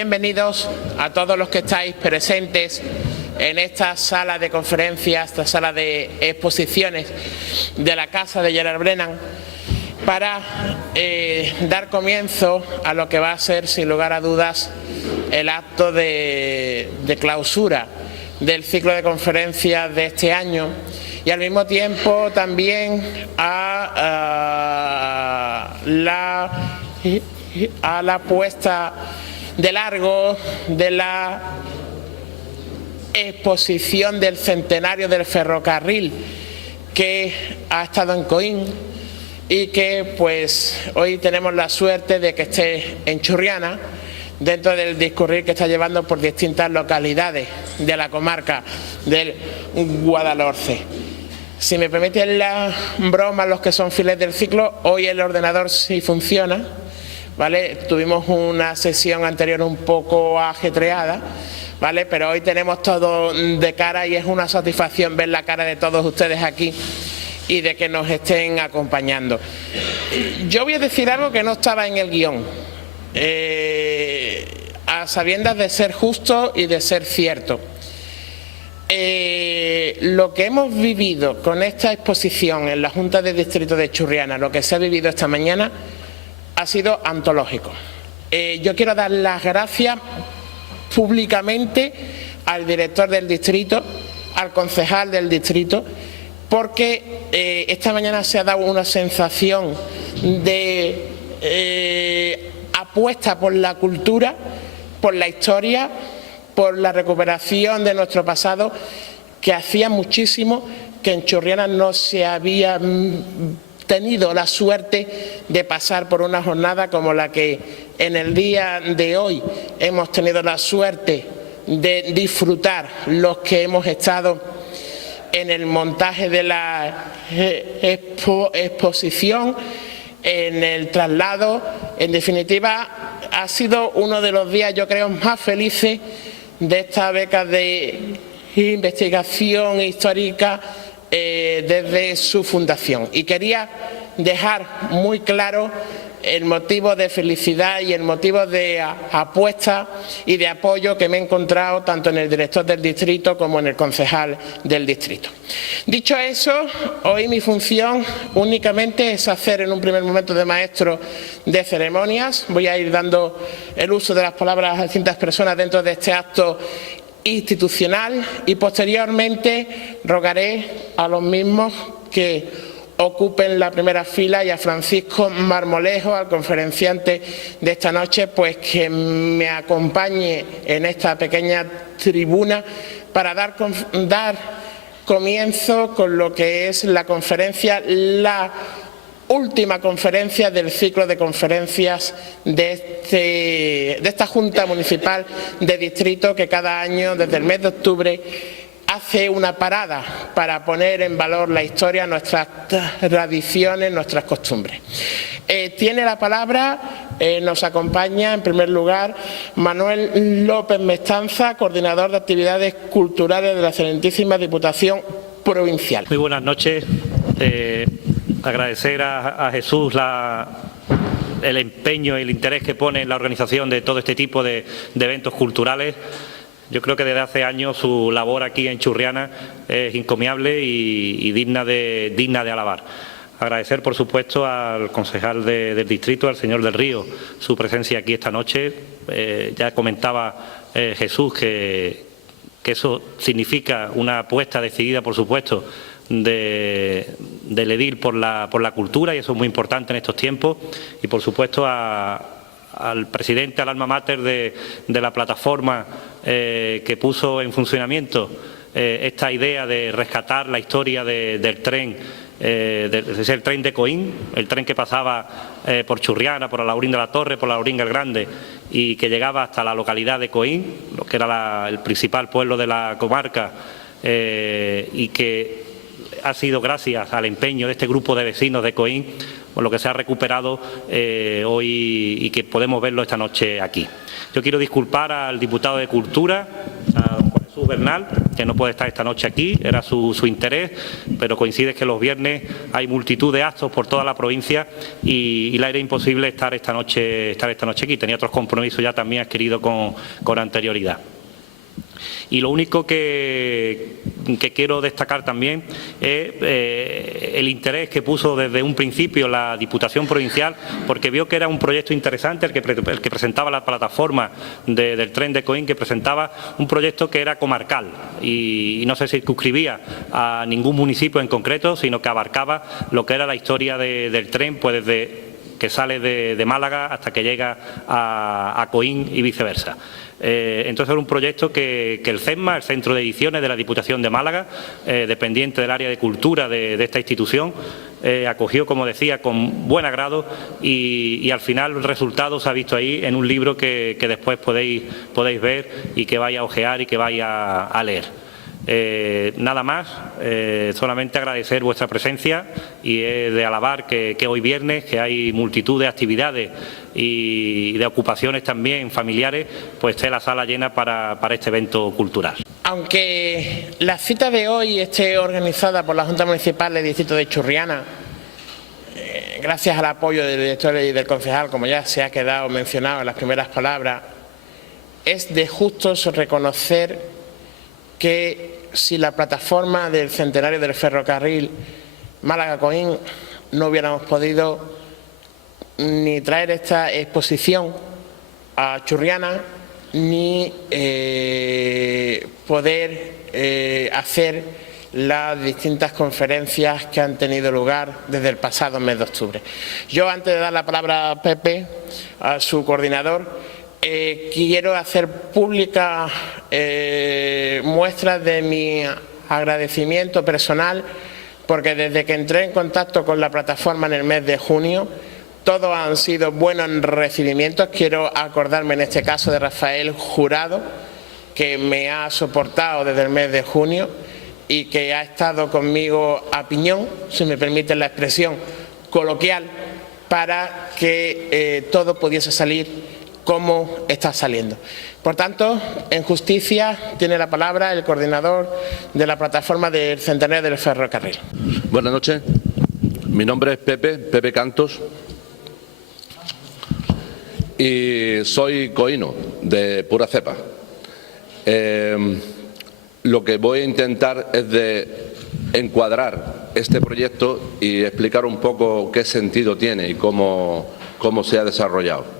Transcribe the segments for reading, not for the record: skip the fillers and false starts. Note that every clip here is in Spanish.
bienvenidos a todos los que estáis presentes en esta sala de conferencias, esta sala de exposiciones de la Casa de Gerard Brennan, para dar comienzo a lo que va a ser, sin lugar a dudas, el acto de clausura del ciclo de conferencias de este año, y al mismo tiempo también a la puesta de largo de la exposición del centenario del ferrocarril que ha estado en Coín y que pues hoy tenemos la suerte de que esté en Churriana, dentro del discurrir que está llevando por distintas localidades de la comarca del Guadalhorce. Si me permiten la broma, los que son fieles del ciclo, hoy el ordenador sí funciona, ¿vale? Tuvimos una sesión anterior un poco ajetreada, ¿vale? Pero hoy tenemos todo de cara y es una satisfacción ver la cara de todos ustedes aquí y de que nos estén acompañando. Yo voy a decir algo que no estaba en el guión, a sabiendas de ser justo y de ser cierto. Lo que hemos vivido con esta exposición en la Junta de Distrito de Churriana, lo que se ha vivido esta mañana, ha sido antológico. Yo quiero dar las gracias públicamente al director del distrito, al concejal del distrito, porque esta mañana se ha dado una sensación de apuesta por la cultura, por la historia, por la recuperación de nuestro pasado, que hacía muchísimo que en Churriana no se había tenido la suerte de pasar por una jornada como la que en el día de hoy hemos tenido la suerte de disfrutar los que hemos estado en el montaje de la exposición, en el traslado. En definitiva, ha sido uno de los días, yo creo, más felices de esta beca de investigación histórica desde su fundación. Y quería dejar muy claro el motivo de felicidad y el motivo de apuesta y de apoyo que me he encontrado tanto en el director del distrito como en el concejal del distrito. Dicho eso, hoy mi función únicamente es hacer en un primer momento de maestro de ceremonias. Voy a ir dando el uso de las palabras a distintas personas dentro de este acto institucional y posteriormente rogaré a los mismos que ocupen la primera fila y a Francisco Marmolejo, al conferenciante de esta noche, pues que me acompañe en esta pequeña tribuna para dar comienzo con lo que es la conferencia, la última conferencia del ciclo de conferencias de esta Junta Municipal de Distrito, que cada año, desde el mes de octubre, hace una parada para poner en valor la historia, nuestras tradiciones, nuestras costumbres. Tiene la palabra, nos acompaña en primer lugar Manuel López Mestanza, coordinador de actividades culturales de la Excelentísima Diputación Provincial. Muy buenas noches. Agradecer a Jesús el empeño y el interés que pone en la organización de todo este tipo de eventos culturales. Yo creo que desde hace años su labor aquí en Churriana es encomiable y digna de alabar. Agradecer, por supuesto, al concejal del distrito, al señor del Río, su presencia aquí esta noche. Ya comentaba Jesús que eso significa una apuesta decidida, por supuesto, del edil por la cultura, y eso es muy importante en estos tiempos. Y, por supuesto, al presidente, al alma mater de la plataforma que puso en funcionamiento esta idea de rescatar la historia del tren, el tren de Coín, el tren que pasaba por Churriana, por Alhaurín de la Torre, por Alhaurín el Grande, y que llegaba hasta la localidad de Coín, lo que era el principal pueblo de la comarca, y que ha sido gracias al empeño de este grupo de vecinos de Coín, por lo que se ha recuperado hoy y que podemos verlo esta noche aquí. Yo quiero disculpar al diputado de Cultura, a don Juan Jesús Jesús Bernal, que no puede estar esta noche aquí, era su interés, pero coincide que los viernes hay multitud de actos por toda la provincia y le era imposible estar esta noche aquí. Tenía otros compromisos ya también adquiridos con anterioridad. Y lo único que quiero destacar también es el interés que puso desde un principio la Diputación Provincial, porque vio que era un proyecto interesante el que presentaba la plataforma del tren de Coín, que presentaba un proyecto que era comarcal y no se circunscribía a ningún municipio en concreto, sino que abarcaba lo que era la historia del tren, pues desde que sale de Málaga hasta que llega a Coín y viceversa. Entonces era un proyecto que el CESMA, el Centro de Ediciones de la Diputación de Málaga, dependiente del área de cultura de esta institución, acogió, como decía, con buen agrado y al final el resultado se ha visto ahí en un libro que después podéis ver y que vaya a ojear y que vaya a leer. Nada más, solamente agradecer vuestra presencia y de alabar que hoy viernes, que hay multitud de actividades y de ocupaciones también familiares, pues esté la sala llena para este evento cultural. Aunque la cita de hoy esté organizada por la Junta Municipal del Distrito de Churriana, gracias al apoyo del director y del concejal, como ya se ha quedado mencionado en las primeras palabras, es de justos reconocer que si la plataforma del centenario del ferrocarril Málaga-Coín no hubiéramos podido ni traer esta exposición a Churriana ni poder hacer las distintas conferencias que han tenido lugar desde el pasado mes de octubre. Yo, antes de dar la palabra a Pepe, a su coordinador, quiero hacer pública muestras de mi agradecimiento personal, porque desde que entré en contacto con la plataforma en el mes de junio, todos han sido buenos recibimientos. Quiero acordarme en este caso de Rafael Jurado, que me ha soportado desde el mes de junio y que ha estado conmigo a piñón, si me permiten la expresión coloquial, para que todo pudiese salir como está saliendo. Por tanto, en justicia tiene la palabra el coordinador de la plataforma del centenario del ferrocarril. Buenas noches. Mi nombre es Pepe Cantos, y soy coíno de pura cepa. Lo que voy a intentar es de encuadrar este proyecto y explicar un poco qué sentido tiene y cómo se ha desarrollado.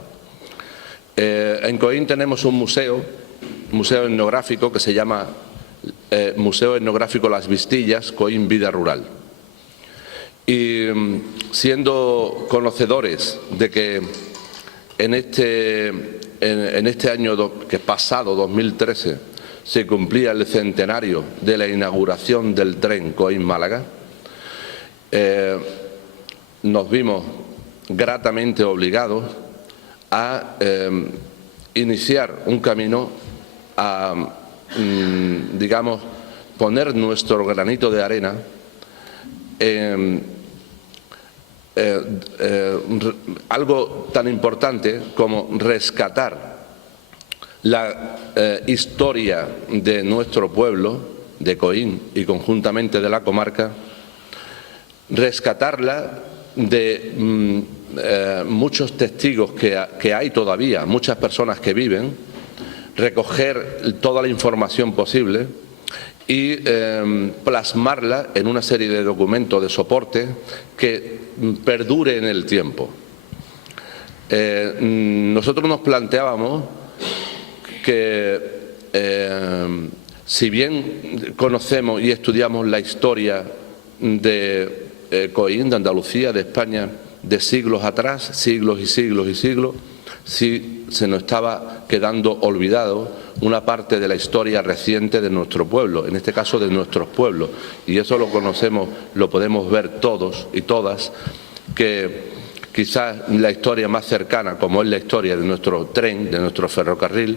En Coín tenemos un museo etnográfico que se llama Museo Etnográfico Las Vistillas, Coín Vida Rural. Y siendo conocedores de que en este año que pasado, 2013, se cumplía el centenario de la inauguración del tren Coín-Málaga, nos vimos gratamente obligados a iniciar un camino a, digamos, poner nuestro granito de arena en algo tan importante como rescatar la historia de nuestro pueblo, de Coín y conjuntamente de la comarca, rescatarla de muchos testigos que hay todavía, muchas personas que viven, recoger toda la información posible y plasmarla en una serie de documentos de soporte que perdure en el tiempo. Nosotros nos planteábamos que si bien conocemos y estudiamos la historia de Coín, de Andalucía, de España, de siglos atrás, siglos y siglos y siglos, sí se nos estaba quedando olvidado una parte de la historia reciente de nuestro pueblo, en este caso de nuestros pueblos, y eso lo conocemos, lo podemos ver todos y todas, que quizás la historia más cercana, como es la historia de nuestro tren, de nuestro ferrocarril,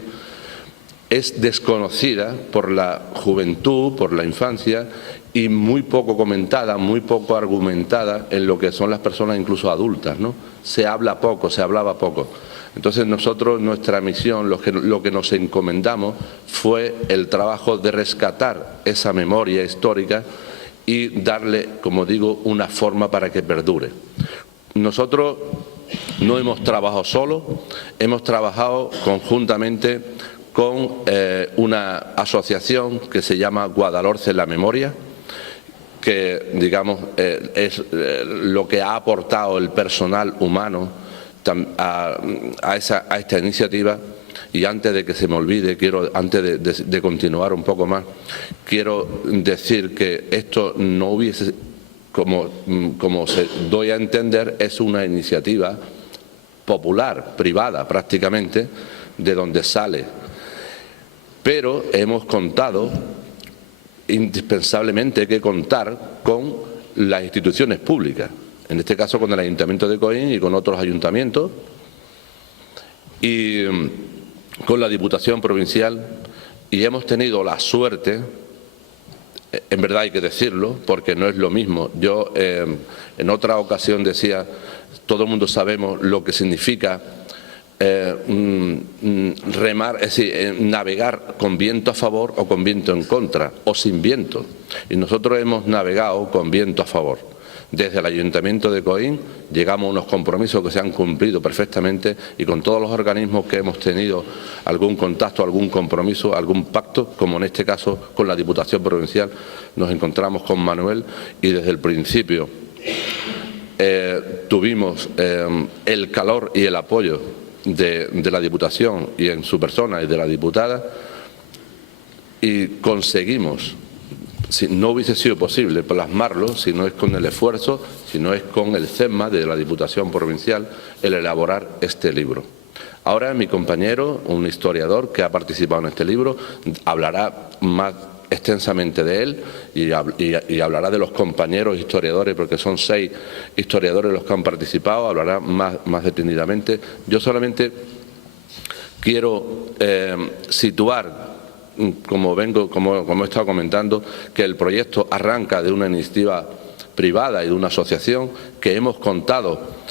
es desconocida por la juventud, por la infancia, y muy poco comentada, muy poco argumentada en lo que son las personas incluso adultas, ¿no? Se habla poco, se hablaba poco. Entonces nosotros, nuestra misión, lo que nos encomendamos fue el trabajo de rescatar esa memoria histórica y darle, como digo, una forma para que perdure. Nosotros no hemos trabajado solos, hemos trabajado conjuntamente con una asociación que se llama Guadalhorce en la Memoria, que digamos es lo que ha aportado el personal humano a esta iniciativa. Y antes de que se me olvide, antes de continuar un poco más, quiero decir que esto no hubiese, como se doy a entender, es una iniciativa popular, privada prácticamente, de donde sale. Pero hemos contado, indispensablemente hay que contar con las instituciones públicas, en este caso con el Ayuntamiento de Coín y con otros ayuntamientos, y con la Diputación Provincial, y hemos tenido la suerte, en verdad hay que decirlo, porque no es lo mismo. Yo en otra ocasión decía, todo el mundo sabemos lo que significa remar, es decir, navegar con viento a favor o con viento en contra, o sin viento. Y nosotros hemos navegado con viento a favor. Desde el Ayuntamiento de Coín llegamos a unos compromisos que se han cumplido perfectamente, y con todos los organismos que hemos tenido algún contacto, algún compromiso, algún pacto, como en este caso con la Diputación Provincial, nos encontramos con Manuel y desde el principio tuvimos el calor y el apoyo de la Diputación y en su persona y de la diputada, y conseguimos, si no hubiese sido posible plasmarlo, si no es con el esfuerzo, si no es con el CESMA de la Diputación Provincial, el elaborar este libro. Ahora mi compañero, un historiador que ha participado en este libro, hablará más extensamente de él y hablará de los compañeros historiadores, porque son 6 historiadores los que han participado, hablará más detenidamente. Yo solamente quiero situar, como he estado comentando, que el proyecto arranca de una iniciativa privada y de una asociación que hemos contado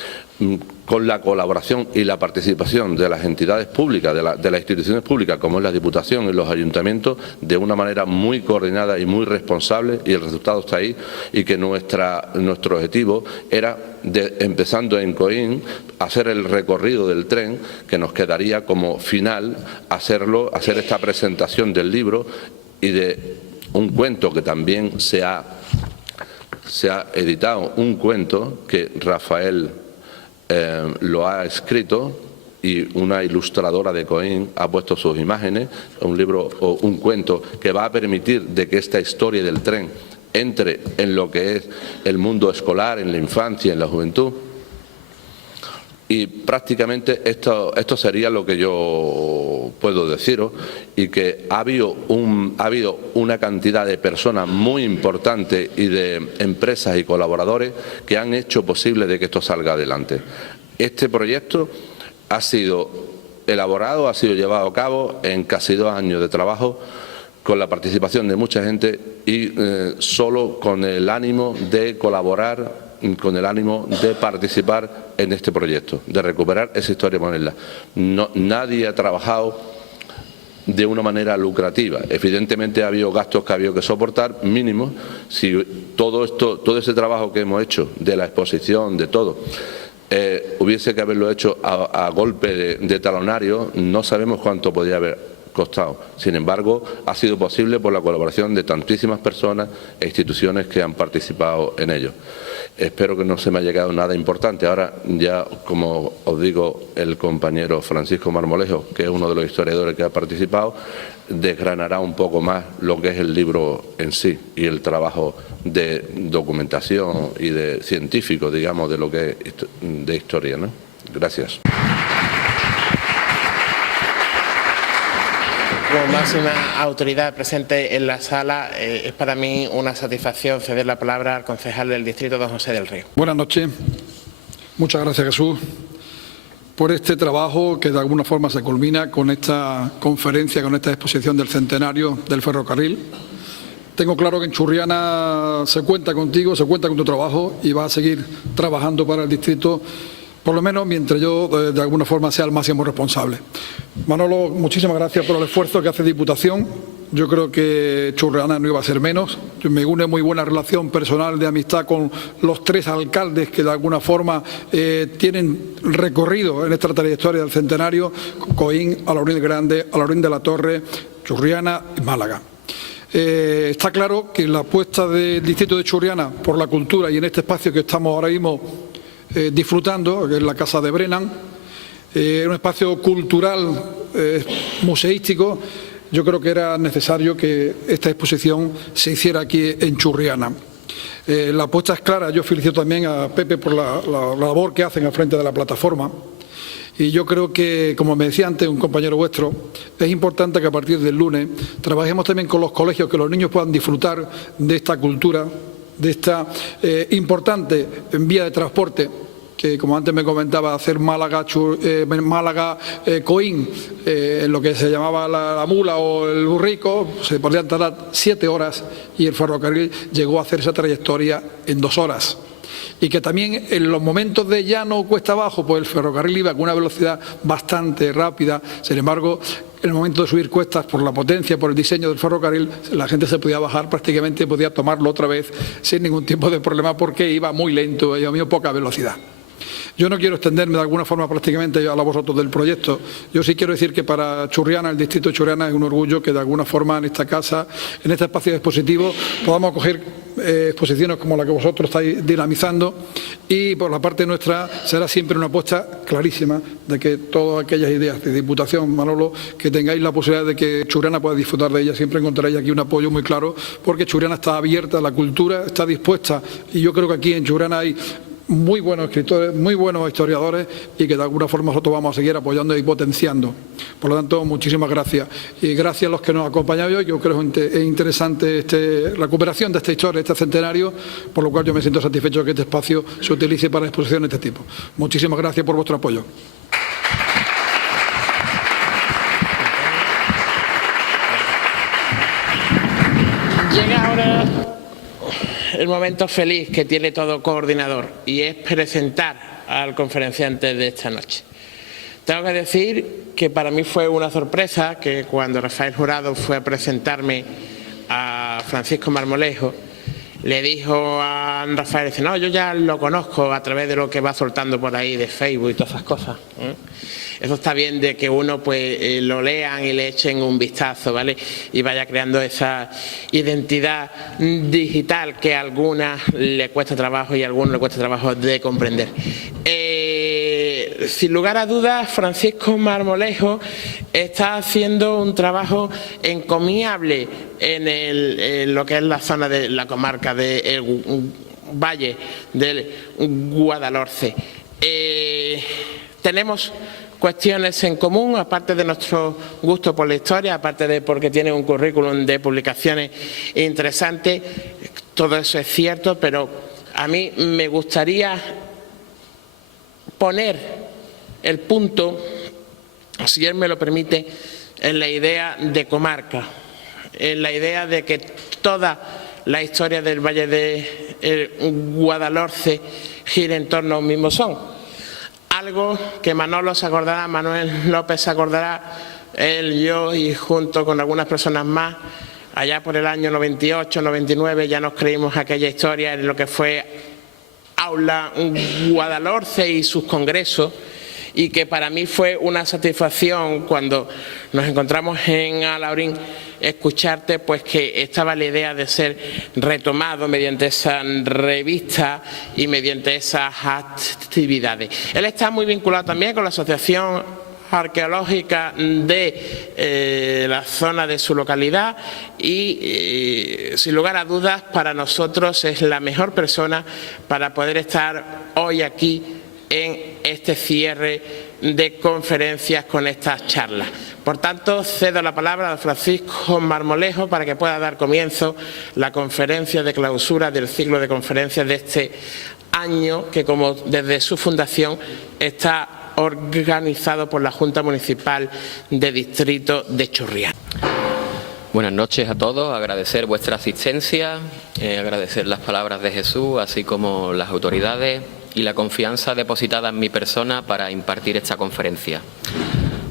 con la colaboración y la participación de las entidades públicas, de las instituciones públicas, como es la Diputación y los ayuntamientos, de una manera muy coordinada y muy responsable, y el resultado está ahí, y que nuestro objetivo era, empezando en Coín, hacer el recorrido del tren, que nos quedaría como final hacer esta presentación del libro y de un cuento que también se ha editado, un cuento que Rafael lo ha escrito y una ilustradora de Coín ha puesto sus imágenes, un libro o un cuento que va a permitir de que esta historia del tren entre en lo que es el mundo escolar, en la infancia, en la juventud. Y prácticamente esto sería lo que yo puedo deciros, y que ha habido una cantidad de personas muy importante y de empresas y colaboradores que han hecho posible de que esto salga adelante. Este proyecto ha sido elaborado, ha sido llevado a cabo en casi 2 años de trabajo, con la participación de mucha gente y solo con el ánimo de colaborar, con el ánimo de participar en este proyecto, de recuperar esa historia y ponerla. Nadie ha trabajado de una manera lucrativa. Evidentemente ha habido gastos que ha habido que soportar, mínimos. Si todo ese trabajo que hemos hecho, de la exposición, de todo, hubiese que haberlo hecho a golpe de talonario, no sabemos cuánto podría haber costado. Sin embargo, ha sido posible por la colaboración de tantísimas personas e instituciones que han participado en ello. Espero que no se me haya llegado nada importante. Ahora ya, como os digo, el compañero Francisco Marmolejo, que es uno de los historiadores que ha participado, desgranará un poco más lo que es el libro en sí y el trabajo de documentación y de científico, digamos, de lo que es de historia, ¿no? Gracias. Como máxima autoridad presente en la sala, es para mí una satisfacción ceder la palabra al concejal del distrito, don José del Río. Buenas noches. Muchas gracias, Jesús. por este trabajo que de alguna forma se culmina con esta conferencia, con esta exposición del centenario del ferrocarril. Tengo claro que en Churriana se cuenta contigo, se cuenta con tu trabajo y vas a seguir trabajando para el distrito, por lo menos mientras yo de alguna forma sea el máximo responsable. Manolo, muchísimas gracias por el esfuerzo que hace Diputación. Yo creo que Churriana no iba a ser menos. Me une muy buena relación personal de amistad con los 3 alcaldes que de alguna forma tienen recorrido en esta trayectoria del centenario: Coín, Alhaurín el Grande, Alhaurín de la Torre, Churriana y Málaga. Está claro que la apuesta del distrito de Churriana por la cultura y en este espacio que estamos ahora mismo disfrutando, que es la Casa de Brennan, un espacio cultural, museístico. Yo creo que era necesario que esta exposición se hiciera aquí en Churriana. La apuesta es clara. Yo felicito también a Pepe por la labor que hacen al frente de la plataforma. Y yo creo que, como me decía antes un compañero vuestro, es importante que a partir del lunes trabajemos también con los colegios, que los niños puedan disfrutar de esta cultura, de esta importante vía de transporte, que como antes me comentaba, hacer Málaga-Coín, en lo que se llamaba la mula o el burrico, se podrían tardar 7 horas y el ferrocarril llegó a hacer esa trayectoria en 2 horas. Y que también en los momentos de llano cuesta abajo, pues el ferrocarril iba con una velocidad bastante rápida. Sin embargo, en el momento de subir cuestas, por la potencia, por el diseño del ferrocarril, la gente se podía bajar prácticamente, podía tomarlo otra vez sin ningún tipo de problema, porque iba muy lento y a poca velocidad. Yo no quiero extenderme de alguna forma prácticamente a vosotros del proyecto. Yo sí quiero decir que para Churriana, el distrito de Churriana, es un orgullo que de alguna forma en esta casa, en este espacio expositivo, podamos acoger exposiciones como la que vosotros estáis dinamizando, y por la parte nuestra será siempre una apuesta clarísima de que todas aquellas ideas de Diputación, Manolo, que tengáis la posibilidad de que Churriana pueda disfrutar de ellas, siempre encontraréis aquí un apoyo muy claro, porque Churriana está abierta, la cultura está dispuesta, y yo creo que aquí en Churriana hay muy buenos escritores, muy buenos historiadores, y que de alguna forma nosotros vamos a seguir apoyando y potenciando. Por lo tanto, muchísimas gracias. Y gracias a los que nos acompañan hoy. Yo creo que es interesante la recuperación de esta historia, este centenario, por lo cual yo me siento satisfecho de que este espacio se utilice para exposiciones de este tipo. Muchísimas gracias por vuestro apoyo. Llega ahora el momento feliz que tiene todo coordinador, y es presentar al conferenciante de esta noche. Tengo que decir que para mí fue una sorpresa que cuando Rafael Jurado fue a presentarme a Francisco Marmolejo, le dijo a Rafael, dice, no, yo ya lo conozco a través de lo que va soltando por ahí de Facebook y todas esas cosas. Eso está bien, de que uno pues lo lean y le echen un vistazo, ¿vale? Y vaya creando esa identidad digital que a algunas le cuesta trabajo y a algunos le cuesta trabajo de comprender. Sin lugar a dudas, Francisco Marmolejo está haciendo un trabajo encomiable en lo que es la zona de la comarca del Valle del Guadalhorce. Tenemos cuestiones en común, aparte de nuestro gusto por la historia, aparte de porque tiene un currículum de publicaciones interesante. Todo eso es cierto, pero a mí me gustaría poner el punto, si él me lo permite, en la idea de comarca, en la idea de que toda la historia del Valle de Guadalhorce gira en torno a un mismo son. Algo que Manolo se acordará, Manuel López se acordará, él, yo y junto con algunas personas más, allá por el año 98, 99, ya nos creímos aquella historia en lo que fue Aula Guadalhorce y sus congresos, y que para mí fue una satisfacción cuando nos encontramos en Alhaurín escucharte, pues que estaba la idea de ser retomado mediante esa revista y mediante esas actividades. Él está muy vinculado también con la Asociación Arqueológica de la zona de su localidad y sin lugar a dudas para nosotros es la mejor persona para poder estar hoy aquí en este cierre de conferencias con estas charlas. Por tanto, cedo la palabra a Francisco Marmolejo para que pueda dar comienzo la conferencia de clausura del ciclo de conferencias de este año que, como desde su fundación, está organizado por la Junta Municipal de Distrito de Churriana. Buenas noches a todos, agradecer vuestra asistencia, agradecer las palabras de Jesús, así como las autoridades y la confianza depositada en mi persona para impartir esta conferencia.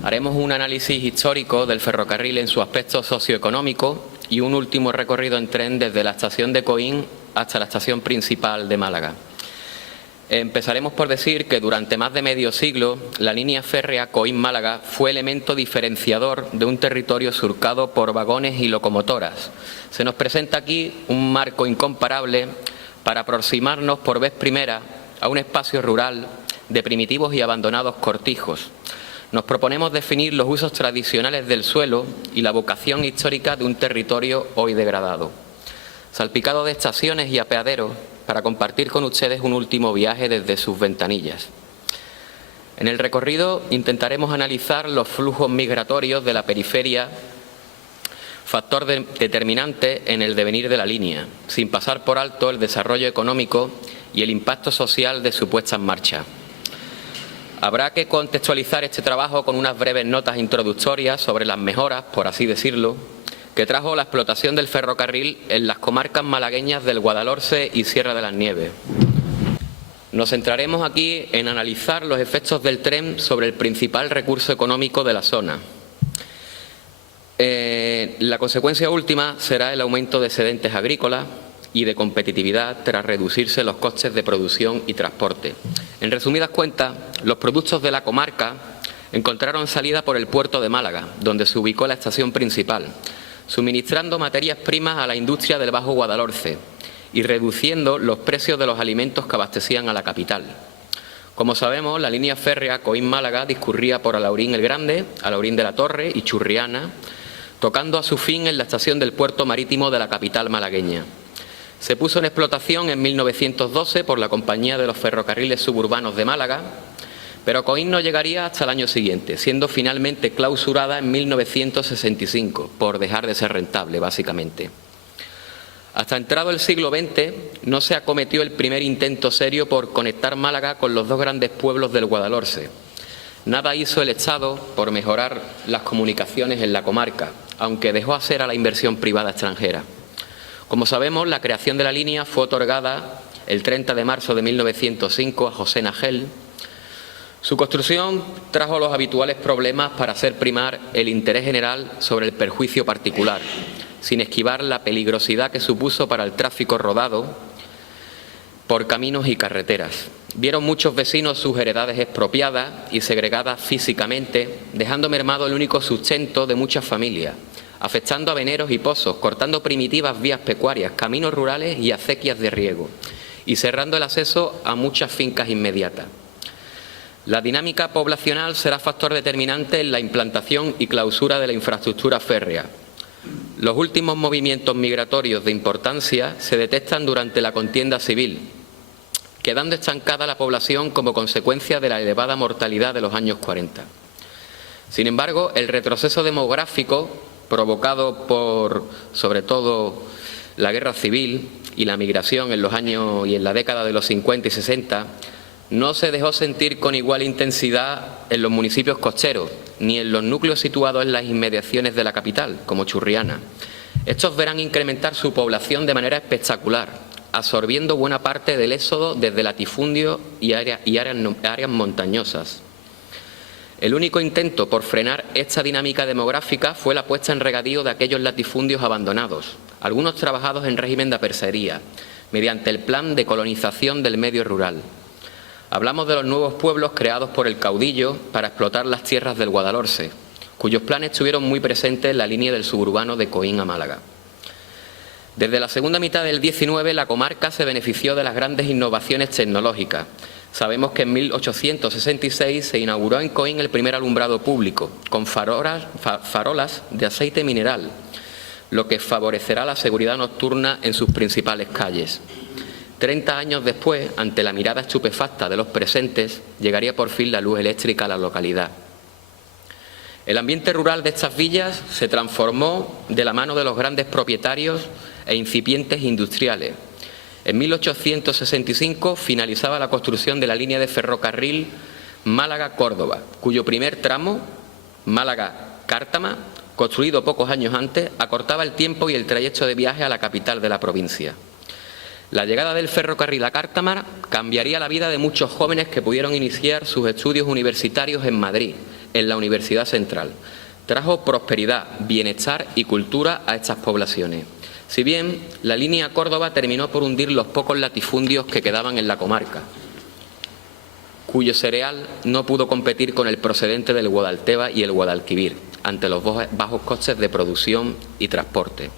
Haremos un análisis histórico del ferrocarril en su aspecto socioeconómico y un último recorrido en tren desde la estación de Coín hasta la estación principal de Málaga. Empezaremos por decir que durante más de medio siglo la línea férrea Coín-Málaga fue elemento diferenciador de un territorio surcado por vagones y locomotoras. Se nos presenta aquí un marco incomparable para aproximarnos por vez primera a un espacio rural de primitivos y abandonados cortijos. Nos proponemos definir los usos tradicionales del suelo y la vocación histórica de un territorio hoy degradado. Salpicado de estaciones y apeaderos, para compartir con ustedes un último viaje desde sus ventanillas. En el recorrido intentaremos analizar los flujos migratorios de la periferia, factor determinante en el devenir de la línea, sin pasar por alto el desarrollo económico y el impacto social de su puesta en marcha. Habrá que contextualizar este trabajo con unas breves notas introductorias sobre las mejoras, por así decirlo, que trajo la explotación del ferrocarril en las comarcas malagueñas del Guadalhorce y Sierra de las Nieves. Nos centraremos aquí en analizar los efectos del tren sobre el principal recurso económico de la zona. La consecuencia última será el aumento de excedentes agrícolas y de competitividad tras reducirse los costes de producción y transporte. En resumidas cuentas, los productos de la comarca encontraron salida por el puerto de Málaga, donde se ubicó la estación principal, suministrando materias primas a la industria del Bajo Guadalhorce y reduciendo los precios de los alimentos que abastecían a la capital. Como sabemos, la línea férrea Coín-Málaga discurría por Alaurín el Grande, Alaurín de la Torre y Churriana, tocando a su fin en la estación del puerto marítimo de la capital malagueña. Se puso en explotación en 1912 por la Compañía de los Ferrocarriles Suburbanos de Málaga, pero Coín no llegaría hasta el año siguiente, siendo finalmente clausurada en 1965, por dejar de ser rentable, básicamente. Hasta entrado el siglo XX, no se acometió el primer intento serio por conectar Málaga con los dos grandes pueblos del Guadalhorce. Nada hizo el Estado por mejorar las comunicaciones en la comarca, aunque dejó hacer a la inversión privada extranjera. Como sabemos, la creación de la línea fue otorgada el 30 de marzo de 1905 a José Nagel. Su construcción trajo los habituales problemas para hacer primar el interés general sobre el perjuicio particular, sin esquivar la peligrosidad que supuso para el tráfico rodado por caminos y carreteras. Vieron muchos vecinos sus heredades expropiadas y segregadas físicamente, dejando mermado el único sustento de muchas familias, afectando aveneros y pozos, cortando primitivas vías pecuarias, caminos rurales y acequias de riego, y cerrando el acceso a muchas fincas inmediatas. La dinámica poblacional será factor determinante en la implantación y clausura de la infraestructura férrea. Los últimos movimientos migratorios de importancia se detectan durante la contienda civil, quedando estancada la población como consecuencia de la elevada mortalidad de los años 40. Sin embargo, el retroceso demográfico provocado por, sobre todo, la guerra civil y la migración en los años y en la década de los 50 y 60, no se dejó sentir con igual intensidad en los municipios costeros, ni en los núcleos situados en las inmediaciones de la capital, como Churriana. Estos verán incrementar su población de manera espectacular, absorbiendo buena parte del éxodo desde latifundios y áreas montañosas. El único intento por frenar esta dinámica demográfica fue la puesta en regadío de aquellos latifundios abandonados, algunos trabajados en régimen de apercería, mediante el plan de colonización del medio rural. Hablamos de los nuevos pueblos creados por el caudillo para explotar las tierras del Guadalhorce, cuyos planes estuvieron muy presentes en la línea del suburbano de Coín a Málaga. Desde la segunda mitad del XIX, la comarca se benefició de las grandes innovaciones tecnológicas. Sabemos que en 1866 se inauguró en Coín el primer alumbrado público, con farolas de aceite mineral, lo que favorecerá la seguridad nocturna en sus principales calles. 30 años después, ante la mirada estupefacta de los presentes, llegaría por fin la luz eléctrica a la localidad. El ambiente rural de estas villas se transformó de la mano de los grandes propietarios e incipientes industriales. En 1865 finalizaba la construcción de la línea de ferrocarril Málaga-Córdoba, cuyo primer tramo, Málaga-Cártama, construido pocos años antes, acortaba el tiempo y el trayecto de viaje a la capital de la provincia. La llegada del ferrocarril a Cártama cambiaría la vida de muchos jóvenes que pudieron iniciar sus estudios universitarios en Madrid, en la Universidad Central. Trajo prosperidad, bienestar y cultura a estas poblaciones. Si bien la línea Córdoba terminó por hundir los pocos latifundios que quedaban en la comarca, cuyo cereal no pudo competir con el procedente del Guadalteba y el Guadalquivir, ante los bajos costes de producción y transporte.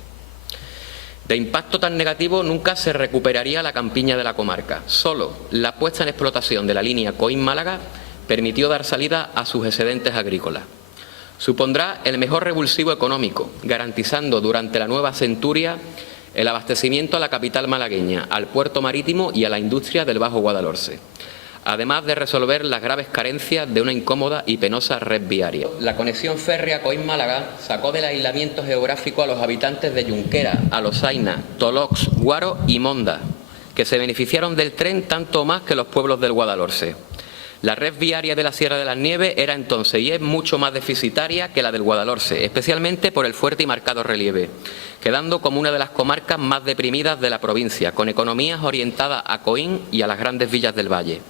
De impacto tan negativo nunca se recuperaría la campiña de la comarca. Solo la puesta en explotación de la línea Coín-Málaga permitió dar salida a sus excedentes agrícolas. Supondrá el mejor revulsivo económico, garantizando durante la nueva centuria el abastecimiento a la capital malagueña, al puerto marítimo y a la industria del Bajo Guadalhorce, además de resolver las graves carencias de una incómoda y penosa red viaria. La conexión férrea Coín-Málaga sacó del aislamiento geográfico a los habitantes de Junquera, Alosaina, Tolox, Guaro y Monda, que se beneficiaron del tren tanto más que los pueblos del Guadalhorce. La red viaria de la Sierra de las Nieves era entonces y es mucho más deficitaria que la del Guadalhorce, especialmente por el fuerte y marcado relieve, quedando como una de las comarcas más deprimidas de la provincia, con economías orientadas a Coín y a las grandes villas del valle.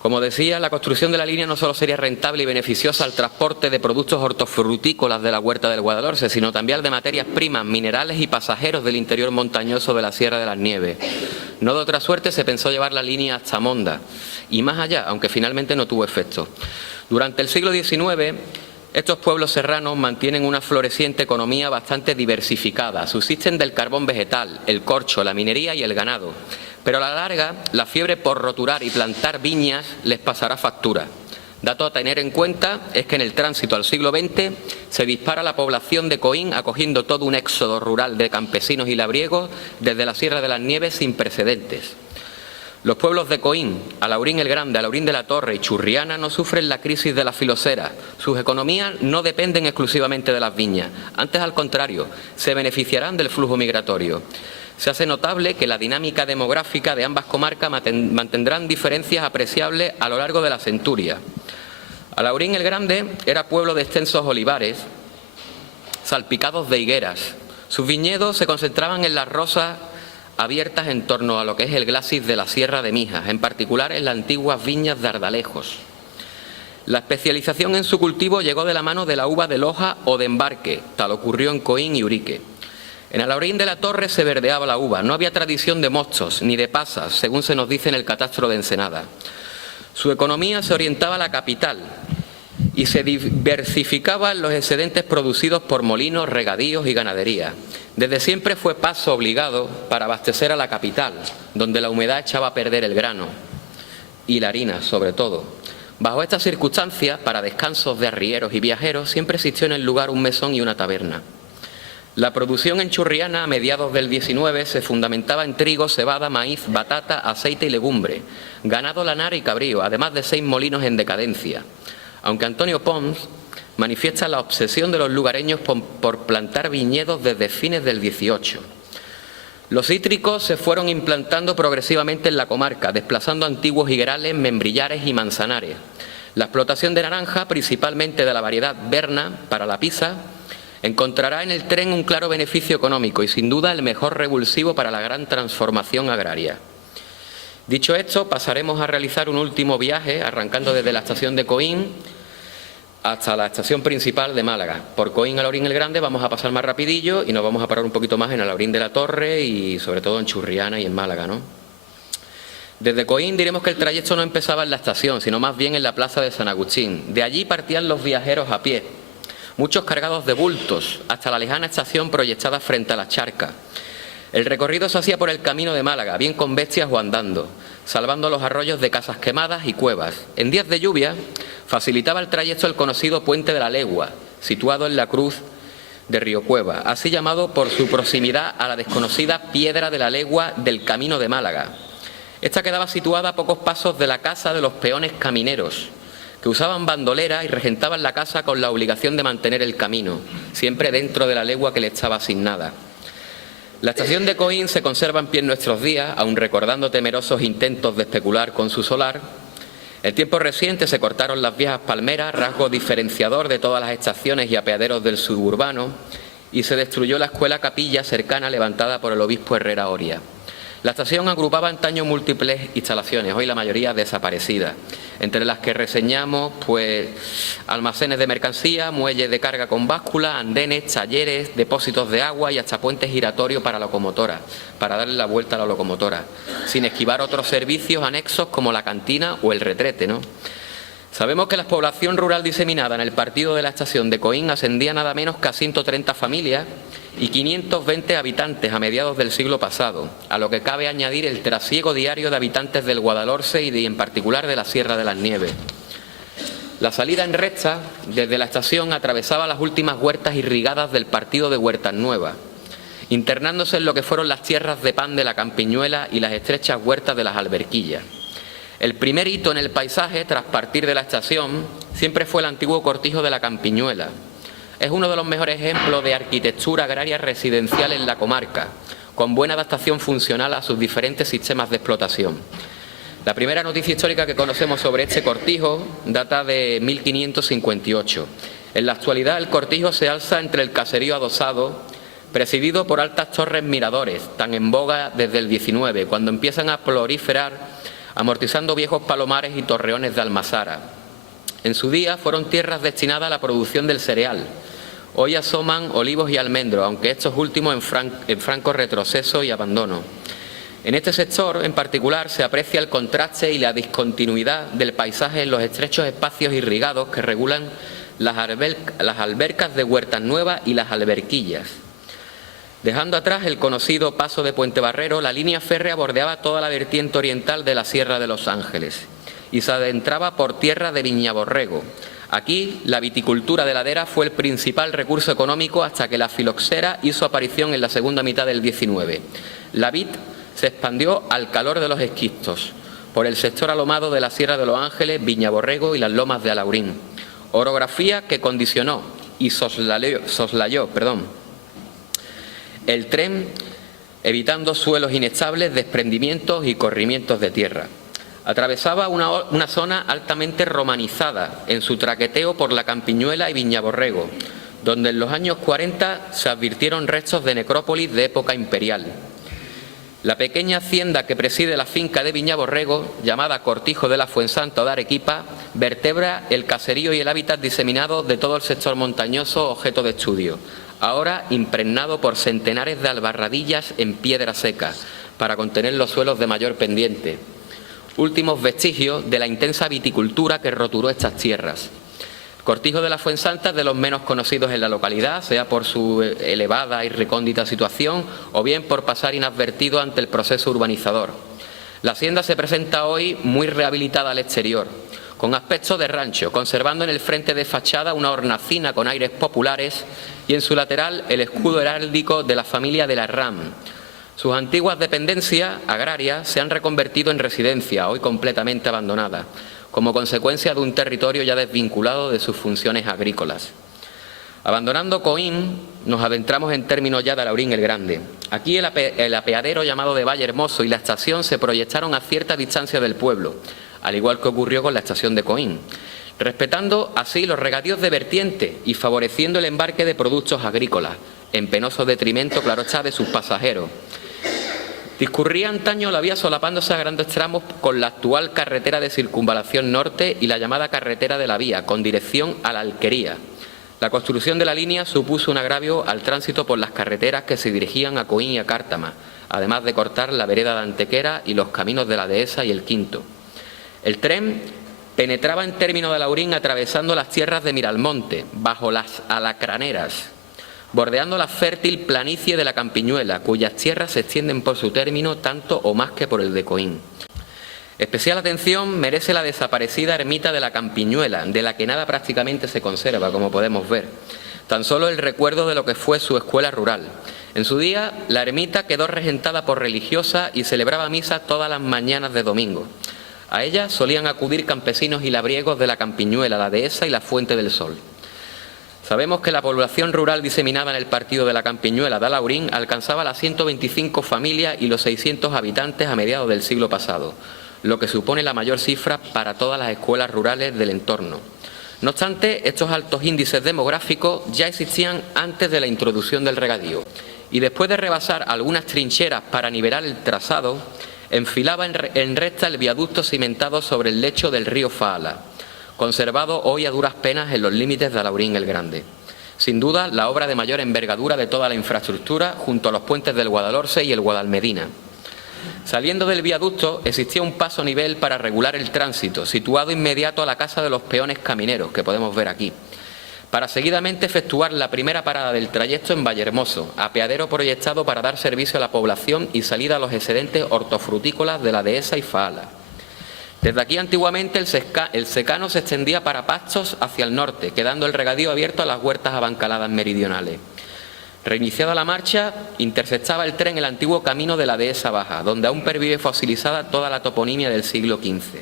Como decía, la construcción de la línea no solo sería rentable y beneficiosa al transporte de productos hortofrutícolas de la huerta del Guadalhorce, sino también de materias primas, minerales y pasajeros del interior montañoso de la Sierra de las Nieves. No de otra suerte se pensó llevar la línea hasta Monda y más allá, aunque finalmente no tuvo efecto. Durante el siglo XIX, estos pueblos serranos mantienen una floreciente economía bastante diversificada. Subsisten del carbón vegetal, el corcho, la minería y el ganado. Pero a la larga, la fiebre por roturar y plantar viñas les pasará factura. Dato a tener en cuenta es que en el tránsito al siglo XX se dispara la población de Coín, acogiendo todo un éxodo rural de campesinos y labriegos desde la Sierra de las Nieves sin precedentes. Los pueblos de Coín, Alhaurín el Grande, Alhaurín de la Torre y Churriana no sufren la crisis de la filosera. Sus economías no dependen exclusivamente de las viñas. Antes, al contrario, se beneficiarán del flujo migratorio. Se hace notable que la dinámica demográfica de ambas comarcas mantendrán diferencias apreciables a lo largo de la centuria. Alhaurín el Grande era pueblo de extensos olivares, salpicados de higueras. Sus viñedos se concentraban en las rosas abiertas en torno a lo que es el glacis de la Sierra de Mijas, en particular en las antiguas viñas de Ardalejos. La especialización en su cultivo llegó de la mano de la uva de Loja o de Embarque, tal ocurrió en Coín y Urique. En Alhaurín de la Torre se verdeaba la uva, no había tradición de mostos ni de pasas, según se nos dice en el catastro de Ensenada. Su economía se orientaba a la capital y se diversificaba en los excedentes producidos por molinos, regadíos y ganadería. Desde siempre fue paso obligado para abastecer a la capital, donde la humedad echaba a perder el grano y la harina, sobre todo. Bajo estas circunstancias, para descansos de arrieros y viajeros, siempre existió en el lugar un mesón y una taberna. La producción en Churriana a mediados del 19 se fundamentaba en trigo, cebada, maíz, batata, aceite y legumbre, ganado lanar y cabrío, además de 6 molinos en decadencia. Aunque Antonio Pons manifiesta la obsesión de los lugareños por plantar viñedos desde fines del 18. Los cítricos se fueron implantando progresivamente en la comarca, desplazando antiguos higuerales, membrillares y manzanares. La explotación de naranja, principalmente de la variedad Berna, para la pizza, encontrará en el tren un claro beneficio económico y sin duda el mejor revulsivo para la gran transformación agraria. Dicho esto, pasaremos a realizar un último viaje, arrancando desde la estación de Coín hasta la estación principal de Málaga. Por Coín a Alhaurín el Grande vamos a pasar más rapidillo y nos vamos a parar un poquito más en Alhaurín de la Torre y sobre todo en Churriana y en Málaga, ¿no? Desde Coín diremos que el trayecto no empezaba en la estación, sino más bien en la plaza de San Agustín. De allí partían los viajeros a pie, muchos cargados de bultos, hasta la lejana estación proyectada frente a la charca. El recorrido se hacía por el camino de Málaga, bien con bestias o andando, salvando los arroyos de casas quemadas y cuevas. En días de lluvia facilitaba el trayecto el conocido Puente de la Legua, situado en la cruz de Río Cueva, así llamado por su proximidad a la desconocida Piedra de la Legua del Camino de Málaga. Esta quedaba situada a pocos pasos de la casa de los peones camineros, que usaban bandolera y regentaban la casa con la obligación de mantener el camino, siempre dentro de la legua que le estaba asignada. La estación de Coín se conserva en pie en nuestros días, aun recordando temerosos intentos de especular con su solar. En tiempos recientes se cortaron las viejas palmeras, rasgo diferenciador de todas las estaciones y apeaderos del suburbano, y se destruyó la escuela capilla cercana levantada por el obispo Herrera Oria. La estación agrupaba antaño múltiples instalaciones, hoy la mayoría desaparecidas, entre las que reseñamos almacenes de mercancía, muelles de carga con báscula, andenes, talleres, depósitos de agua y hasta puentes giratorios para locomotoras, para darle la vuelta a la locomotora, sin esquivar otros servicios anexos como la cantina o el retrete, ¿no? Sabemos que la población rural diseminada en el partido de la estación de Coín ascendía nada menos que a 130 familias y 520 habitantes a mediados del siglo pasado, a lo que cabe añadir el trasiego diario de habitantes del Guadalhorce y en particular de la Sierra de las Nieves. La salida en recta desde la estación atravesaba las últimas huertas irrigadas del partido de Huertas Nuevas, internándose en lo que fueron las tierras de pan de la Campiñuela y las estrechas huertas de las Alberquillas. El primer hito en el paisaje, tras partir de la estación, siempre fue el antiguo cortijo de la Campiñuela. Es uno de los mejores ejemplos de arquitectura agraria residencial en la comarca, con buena adaptación funcional a sus diferentes sistemas de explotación. La primera noticia histórica que conocemos sobre este cortijo data de 1558. En la actualidad el cortijo se alza entre el caserío adosado, presidido por altas torres miradores, tan en boga desde el 19, cuando empiezan a proliferar amortizando viejos palomares y torreones de almazara. En su día fueron tierras destinadas a la producción del cereal. Hoy asoman olivos y almendros, aunque estos últimos en franco retroceso y abandono. En este sector en particular se aprecia el contraste y la discontinuidad del paisaje en los estrechos espacios irrigados que regulan las albercas de Huertas Nuevas y las Alberquillas. Dejando atrás el conocido paso de Puente Barrero, la línea férrea bordeaba toda la vertiente oriental de la Sierra de Los Ángeles y se adentraba por tierra de Viñaborrego. Aquí la viticultura de ladera fue el principal recurso económico hasta que la filoxera hizo aparición en la segunda mitad del 19. La vid se expandió al calor de los esquistos, por el sector alomado de la Sierra de Los Ángeles, Viñaborrego y las lomas de Alaurín. Orografía que condicionó y soslayó el tren, evitando suelos inestables, desprendimientos y corrimientos de tierra. Atravesaba una zona altamente romanizada en su traqueteo por la Campiñuela y Viñaborrego, donde en los años 40 se advirtieron restos de necrópolis de época imperial. La pequeña hacienda que preside la finca de Viñaborrego, llamada Cortijo de la Fuensanta o de Arequipa, vertebra el caserío y el hábitat diseminado de todo el sector montañoso objeto de estudio, ahora impregnado por centenares de albarradillas en piedra seca, para contener los suelos de mayor pendiente. Últimos vestigios de la intensa viticultura que roturó estas tierras. Cortijo de la Fuensanta es de los menos conocidos en la localidad, sea por su elevada y recóndita situación o bien por pasar inadvertido ante el proceso urbanizador. La hacienda se presenta hoy muy rehabilitada al exterior, con aspecto de rancho, conservando en el frente de fachada una hornacina con aires populares y en su lateral el escudo heráldico de la familia de la Ram. Sus antiguas dependencias agrarias se han reconvertido en residencia, hoy completamente abandonada, como consecuencia de un territorio ya desvinculado de sus funciones agrícolas. Abandonando Coín, nos adentramos en términos ya de Alaurín el Grande. Aquí el apeadero llamado de Valle Hermoso y la estación se proyectaron a cierta distancia del pueblo, al igual que ocurrió con la estación de Coín, respetando así los regadíos de vertiente y favoreciendo el embarque de productos agrícolas, en penoso detrimento, claro está, de sus pasajeros. Discurría antaño la vía solapándose a grandes tramos con la actual carretera de circunvalación norte y la llamada carretera de la vía, con dirección a la Alquería. La construcción de la línea supuso un agravio al tránsito por las carreteras que se dirigían a Coín y a Cártama, además de cortar la vereda de Antequera y los caminos de la Dehesa y el Quinto. El tren penetraba en término de Alaurín atravesando las tierras de Miralmonte, bajo las Alacraneras, bordeando la fértil planicie de la Campiñuela, cuyas tierras se extienden por su término tanto o más que por el de Coín. Especial atención merece la desaparecida ermita de la Campiñuela, de la que nada prácticamente se conserva, como podemos ver. Tan solo el recuerdo de lo que fue su escuela rural. En su día, la ermita quedó regentada por religiosas y celebraba misa todas las mañanas de domingo. A ella solían acudir campesinos y labriegos de la Campiñuela, la Dehesa y la Fuente del Sol. Sabemos que la población rural diseminada en el partido de la Campiñuela de Alaurín alcanzaba las 125 familias y los 600 habitantes a mediados del siglo pasado. lo que supone la mayor cifra para todas las escuelas rurales del entorno. No obstante, estos altos índices demográficos ya existían antes de la introducción del regadío y después de rebasar algunas trincheras para nivelar el trazado, enfilaba en recta el viaducto cimentado sobre el lecho del río Faala, conservado hoy a duras penas en los límites de Alaurín el Grande. Sin duda, la obra de mayor envergadura de toda la infraestructura, junto a los puentes del Guadalhorce y el Guadalmedina. Saliendo del viaducto existía un paso a nivel para regular el tránsito, situado inmediato a la Casa de los Peones Camineros, que podemos ver aquí, para seguidamente efectuar la primera parada del trayecto en Vallehermoso, apeadero proyectado para dar servicio a la población y salida a los excedentes hortofrutícolas de la Dehesa y Faala. Desde aquí antiguamente el secano se extendía para pastos hacia el norte, quedando el regadío abierto a las huertas abancaladas meridionales. Reiniciada la marcha, interceptaba el tren el antiguo camino de la Dehesa Baja, donde aún pervive fosilizada toda la toponimia del siglo XV.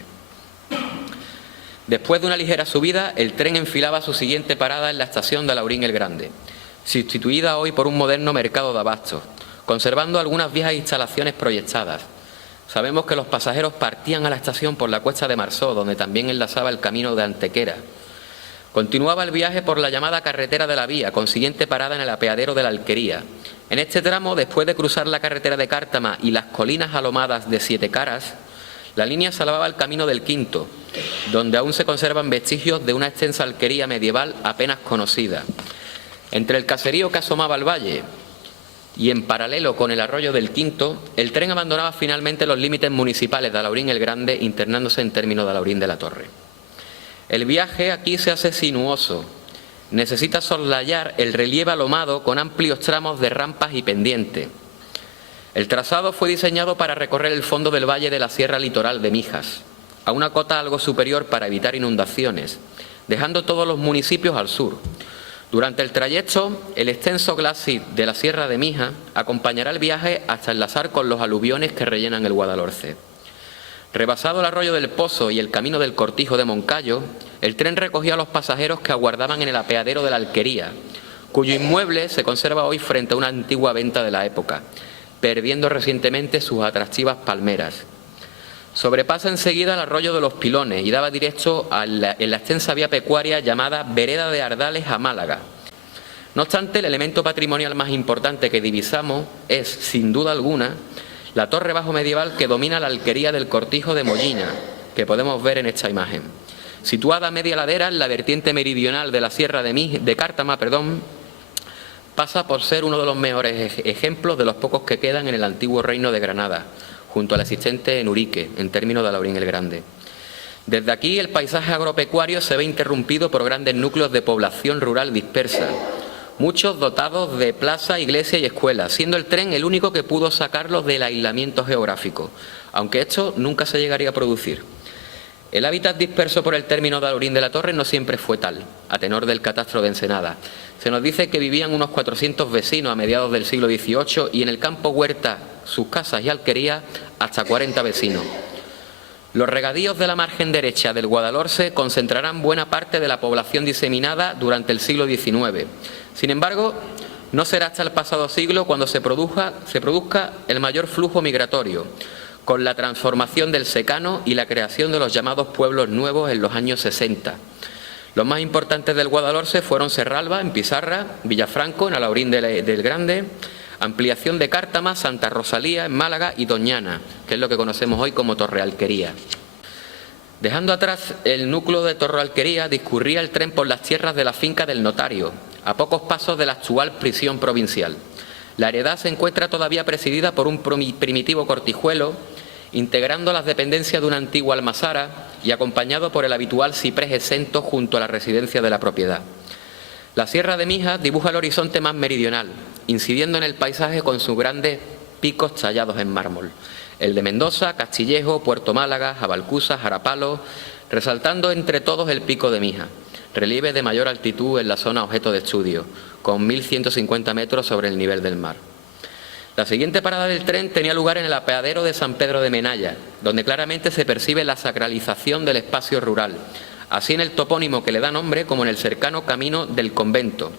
Después de una ligera subida, el tren enfilaba su siguiente parada en la estación de Alaurín el Grande, sustituida hoy por un moderno mercado de abastos, conservando algunas viejas instalaciones proyectadas. Sabemos que los pasajeros partían a la estación por la cuesta de Marsó, donde también enlazaba el camino de Antequera. Continuaba el viaje por la llamada carretera de la Vía, con siguiente parada en el apeadero de la Alquería. En este tramo, después de cruzar la carretera de Cártama y las colinas alomadas de Siete Caras, la línea salvaba el camino del Quinto, donde aún se conservan vestigios de una extensa alquería medieval apenas conocida. Entre el caserío que asomaba al valle y en paralelo con el arroyo del Quinto, el tren abandonaba finalmente los límites municipales de Alaurín el Grande, internándose en término de Alaurín de la Torre. El viaje aquí se hace sinuoso. Necesita soslayar el relieve alomado con amplios tramos de rampas y pendientes. El trazado fue diseñado para recorrer el fondo del valle de la Sierra Litoral de Mijas, a una cota algo superior para evitar inundaciones, dejando todos los municipios al sur. Durante el trayecto, el extenso glacis de la Sierra de Mijas acompañará el viaje hasta enlazar con los aluviones que rellenan el Guadalhorce. Rebasado el arroyo del Pozo y el camino del Cortijo de Moncayo, el tren recogía a los pasajeros que aguardaban en el apeadero de la Alquería, cuyo inmueble se conserva hoy frente a una antigua venta de la época, perdiendo recientemente sus atractivas palmeras. Sobrepasa enseguida el arroyo de los Pilones y daba directo en la extensa vía pecuaria llamada Vereda de Ardales a Málaga. No obstante, el elemento patrimonial más importante que divisamos es, sin duda alguna, la torre bajo medieval que domina la alquería del Cortijo de Mollina, que podemos ver en esta imagen. Situada a media ladera en la vertiente meridional de la Sierra de Cártama, pasa por ser uno de los mejores ejemplos de los pocos que quedan en el antiguo reino de Granada, junto al existente en Urique, en términos de Alaurín el Grande. Desde aquí el paisaje agropecuario se ve interrumpido por grandes núcleos de población rural dispersa, muchos dotados de plaza, iglesia y escuela, siendo el tren el único que pudo sacarlos del aislamiento geográfico, aunque esto nunca se llegaría a producir. El hábitat disperso por el término de Alaurín de la Torre no siempre fue tal, a tenor del catastro de Ensenada. Se nos dice que vivían unos 400 vecinos a mediados del siglo XVIII y en el campo huerta, sus casas y alquerías, hasta 40 vecinos. Los regadíos de la margen derecha del Guadalhorce concentrarán buena parte de la población diseminada durante el siglo XIX. Sin embargo, no será hasta el pasado siglo cuando se produzca el mayor flujo migratorio, con la transformación del secano y la creación de los llamados pueblos nuevos en los años 60. Los más importantes del Guadalhorce fueron Serralba, en Pizarra, Villafranco, en Alaurín del Grande, ampliación de Cártama, Santa Rosalía, en Málaga y Doñana, que es lo que conocemos hoy como Torrealquería. Dejando atrás el núcleo de Torrealquería, discurría el tren por las tierras de la finca del Notario, a pocos pasos de la actual prisión provincial. La heredad se encuentra todavía presidida por un primitivo cortijuelo, integrando las dependencias de una antigua almazara y acompañado por el habitual ciprés exento junto a la residencia de la propiedad. La Sierra de Mijas dibuja el horizonte más meridional, incidiendo en el paisaje con sus grandes picos tallados en mármol. El de Mendoza, Castillejo, Puerto Málaga, Jabalcusa, Jarapalo, resaltando entre todos el pico de Mijas, relieve de mayor altitud en la zona objeto de estudio, con 1.150 metros sobre el nivel del mar. La siguiente parada del tren tenía lugar en el apeadero de San Pedro de Menaya, donde claramente se percibe la sacralización del espacio rural, así en el topónimo que le da nombre como en el cercano camino del convento.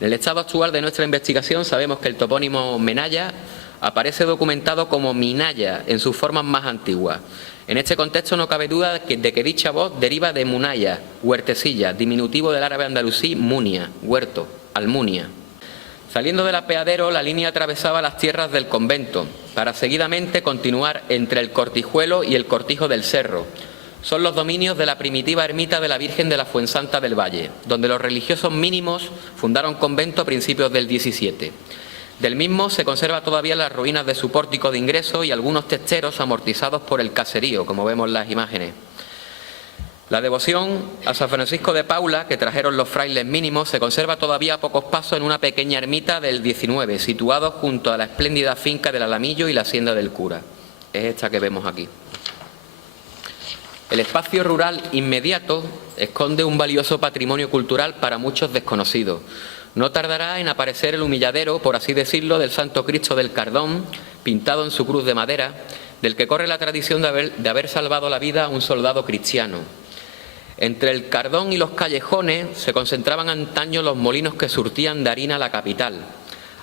En el estado actual de nuestra investigación sabemos que el topónimo Menaya aparece documentado como Minaya en sus formas más antiguas. En este contexto no cabe duda de que dicha voz deriva de Munaya, huertecilla, diminutivo del árabe andalusí Munia, huerto, Almunia. Saliendo del apeadero, la línea atravesaba las tierras del convento, para seguidamente continuar entre el Cortijuelo y el Cortijo del Cerro. Son los dominios de la primitiva ermita de la Virgen de la Fuensanta del Valle, donde los religiosos mínimos fundaron convento a principios del 17. Del mismo se conserva todavía las ruinas de su pórtico de ingreso y algunos testeros amortizados por el caserío, como vemos en las imágenes. La devoción a San Francisco de Paula, que trajeron los frailes mínimos, se conserva todavía a pocos pasos en una pequeña ermita del 19, situado junto a la espléndida finca del Alamillo y la hacienda del cura. Es esta que vemos aquí. El espacio rural inmediato esconde un valioso patrimonio cultural para muchos desconocidos. No tardará en aparecer el humilladero, por así decirlo, del Santo Cristo del Cardón, pintado en su cruz de madera, del que corre la tradición de haber salvado la vida a un soldado cristiano. Entre el Cardón y los callejones se concentraban antaño los molinos que surtían de harina a la capital.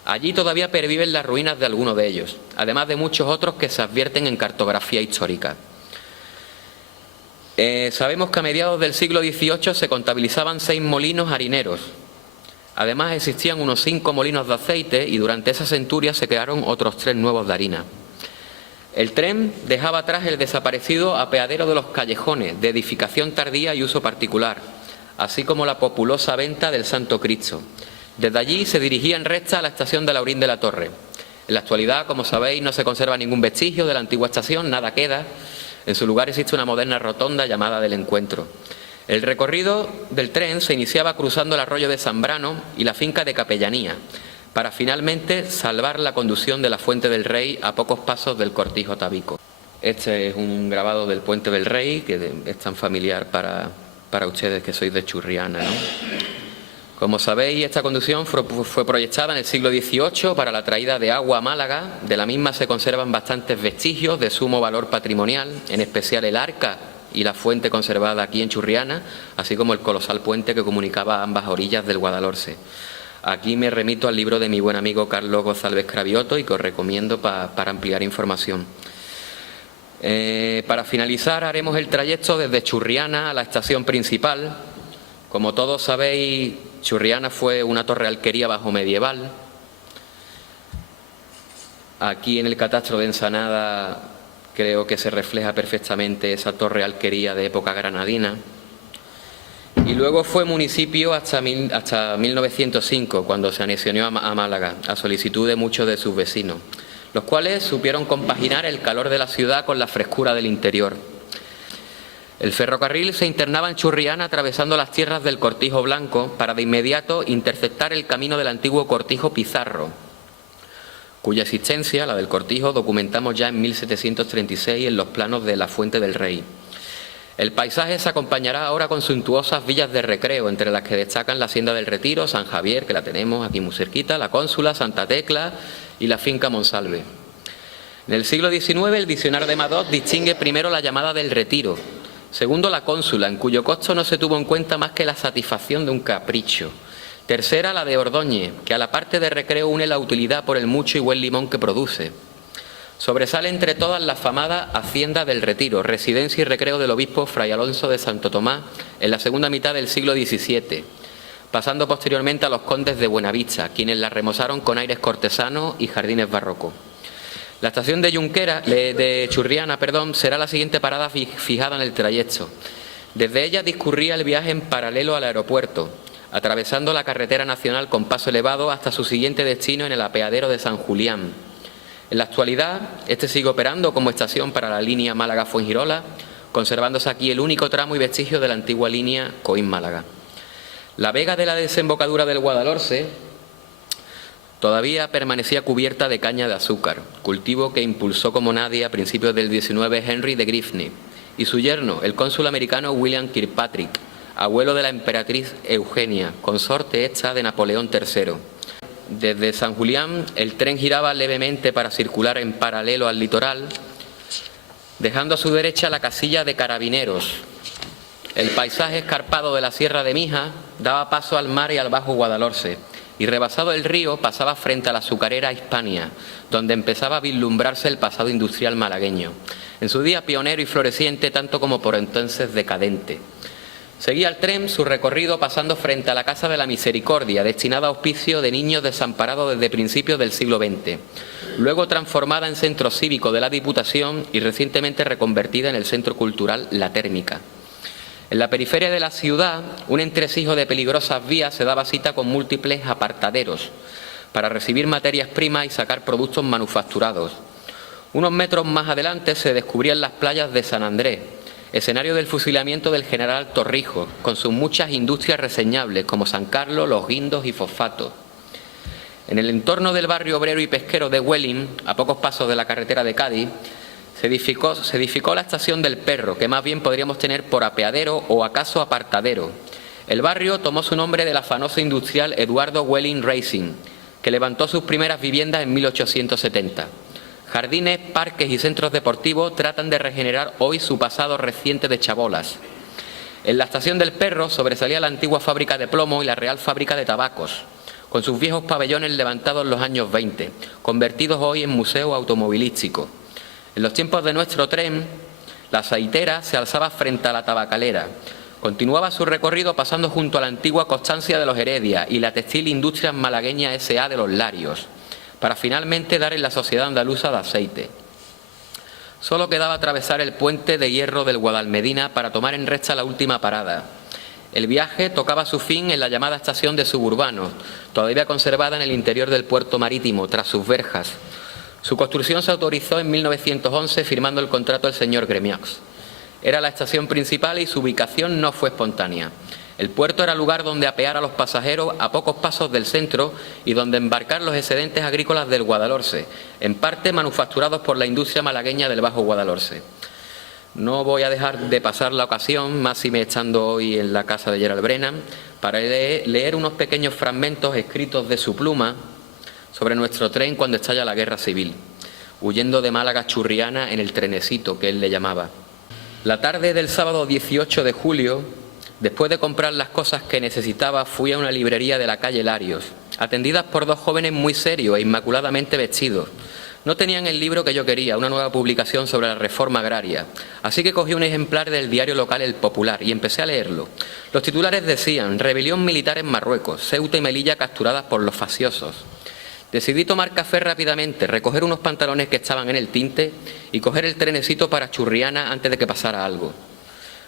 Allí todavía perviven las ruinas de algunos de ellos, además de muchos otros que se advierten en cartografía histórica. Sabemos que a mediados del siglo XVIII se contabilizaban 6 molinos harineros. Además existían unos 5 molinos de aceite y durante esa centuria se crearon otros 3 nuevos de harina. El tren dejaba atrás el desaparecido apeadero de los callejones, de edificación tardía y uso particular, así como la populosa venta del Santo Cristo. Desde allí se dirigía en recta a la estación de Laurín de la Torre. En la actualidad, como sabéis, no se conserva ningún vestigio de la antigua estación, nada queda. En su lugar existe una moderna rotonda llamada del Encuentro. El recorrido del tren se iniciaba cruzando el arroyo de Zambrano y la finca de Capellanía, para finalmente salvar la conducción de la Fuente del Rey a pocos pasos del Cortijo Tabico. Este es un grabado del Puente del Rey, que es tan familiar para ustedes que sois de Churriana, ¿no? Como sabéis, esta conducción fue proyectada en el siglo XVIII para la traída de agua a Málaga. De la misma se conservan bastantes vestigios de sumo valor patrimonial, en especial el arca y la fuente conservada aquí en Churriana, así como el colosal puente que comunicaba ambas orillas del Guadalhorce. Aquí me remito al libro de mi buen amigo Carlos González Cravioto y que os recomiendo para ampliar información. Para finalizar, haremos el trayecto desde Churriana a la estación principal. Como todos sabéis, Churriana fue una torre alquería bajo medieval. Aquí en el catastro de Ensanada creo que se refleja perfectamente esa torre alquería de época granadina. Y luego fue municipio hasta 1905, cuando se anexionó a Málaga, a solicitud de muchos de sus vecinos, los cuales supieron compaginar el calor de la ciudad con la frescura del interior. El ferrocarril se internaba en Churriana atravesando las tierras del Cortijo Blanco para de inmediato interceptar el camino del antiguo Cortijo Pizarro, cuya existencia, la del Cortijo, documentamos ya en 1736 en los planos de la Fuente del Rey. El paisaje se acompañará ahora con suntuosas villas de recreo, entre las que destacan la Hacienda del Retiro, San Javier, que la tenemos aquí muy cerquita, la Cónsula, Santa Tecla y la finca Monsalve. En el siglo XIX el diccionario de Madoz distingue primero la llamada del Retiro, segundo la Cónsula, en cuyo costo no se tuvo en cuenta más que la satisfacción de un capricho. Tercera, la de Ordóñez, que a la parte de recreo une la utilidad por el mucho y buen limón que produce. Sobresale entre todas la afamada Hacienda del Retiro, residencia y recreo del obispo Fray Alonso de Santo Tomás en la segunda mitad del siglo XVII, pasando posteriormente a los condes de Buenavista, quienes la remozaron con aires cortesanos y jardines barrocos. La estación de Churriana, será la siguiente parada fijada en el trayecto. Desde ella discurría el viaje en paralelo al aeropuerto, atravesando la carretera nacional con paso elevado hasta su siguiente destino en el apeadero de San Julián. En la actualidad, este sigue operando como estación para la línea Málaga-Fuengirola, conservándose aquí el único tramo y vestigio de la antigua línea Coín-Málaga. La vega de la desembocadura del Guadalhorce todavía permanecía cubierta de caña de azúcar, cultivo que impulsó como nadie a principios del XIX Henry de Grifney, y su yerno, el cónsul americano William Kirkpatrick, abuelo de la emperatriz Eugenia, consorte hecha de Napoleón III. Desde San Julián el tren giraba levemente para circular en paralelo al litoral, dejando a su derecha la casilla de Carabineros. El paisaje escarpado de la Sierra de Mija daba paso al mar y al Bajo Guadalhorce, y rebasado el río pasaba frente a la azucarera Hispania, donde empezaba a vislumbrarse el pasado industrial malagueño, en su día pionero y floreciente, tanto como por entonces decadente. Seguía el tren su recorrido pasando frente a la Casa de la Misericordia, destinada a hospicio de niños desamparados desde principios del siglo XX, luego transformada en centro cívico de la Diputación y recientemente reconvertida en el Centro Cultural La Térmica. En la periferia de la ciudad, un entresijo de peligrosas vías se daba cita con múltiples apartaderos para recibir materias primas y sacar productos manufacturados. Unos metros más adelante se descubrían las playas de San Andrés, escenario del fusilamiento del general Torrijos, con sus muchas industrias reseñables como San Carlos, Los Guindos y Fosfatos. En el entorno del barrio obrero y pesquero de Huelin, a pocos pasos de la carretera de Cádiz, se edificó la estación del Perro, que más bien podríamos tener por apeadero o acaso apartadero. El barrio tomó su nombre del afanoso industrial Eduardo Huelin Racing, que levantó sus primeras viviendas en 1870. Jardines, parques y centros deportivos tratan de regenerar hoy su pasado reciente de chabolas. En la estación del Perro sobresalía la antigua fábrica de plomo y la Real Fábrica de Tabacos, con sus viejos pabellones levantados en los años 20, convertidos hoy en museo automovilístico. En los tiempos de nuestro tren, la saitera se alzaba frente a la tabacalera. Continuaba su recorrido pasando junto a la antigua Constancia de los Heredia y la Textil Industrias Malagueña S.A. de los Larios, para finalmente dar en la Sociedad Andaluza de Aceite. Solo quedaba atravesar el puente de hierro del Guadalmedina para tomar en recta la última parada. El viaje tocaba su fin en la llamada estación de Suburbanos, todavía conservada en el interior del puerto marítimo, tras sus verjas. Su construcción se autorizó en 1911 firmando el contrato el señor Gremiaux. Era la estación principal y su ubicación no fue espontánea. El puerto era el lugar donde apear a los pasajeros a pocos pasos del centro y donde embarcar los excedentes agrícolas del Guadalhorce, en parte manufacturados por la industria malagueña del Bajo Guadalhorce. No voy a dejar de pasar la ocasión, máxime estando hoy en la casa de Gerald Brennan, para leer unos pequeños fragmentos escritos de su pluma sobre nuestro tren cuando estalla la guerra civil, huyendo de Málaga a Churriana en el trenecito que él le llamaba. La tarde del sábado 18 de julio, después de comprar las cosas que necesitaba, fui a una librería de la calle Larios, atendidas por dos jóvenes muy serios e inmaculadamente vestidos. No tenían el libro que yo quería, una nueva publicación sobre la reforma agraria, así que cogí un ejemplar del diario local El Popular y empecé a leerlo. Los titulares decían: rebelión militar en Marruecos, Ceuta y Melilla capturadas por los facciosos. Decidí tomar café rápidamente, recoger unos pantalones que estaban en el tinte y coger el trenecito para Churriana antes de que pasara algo.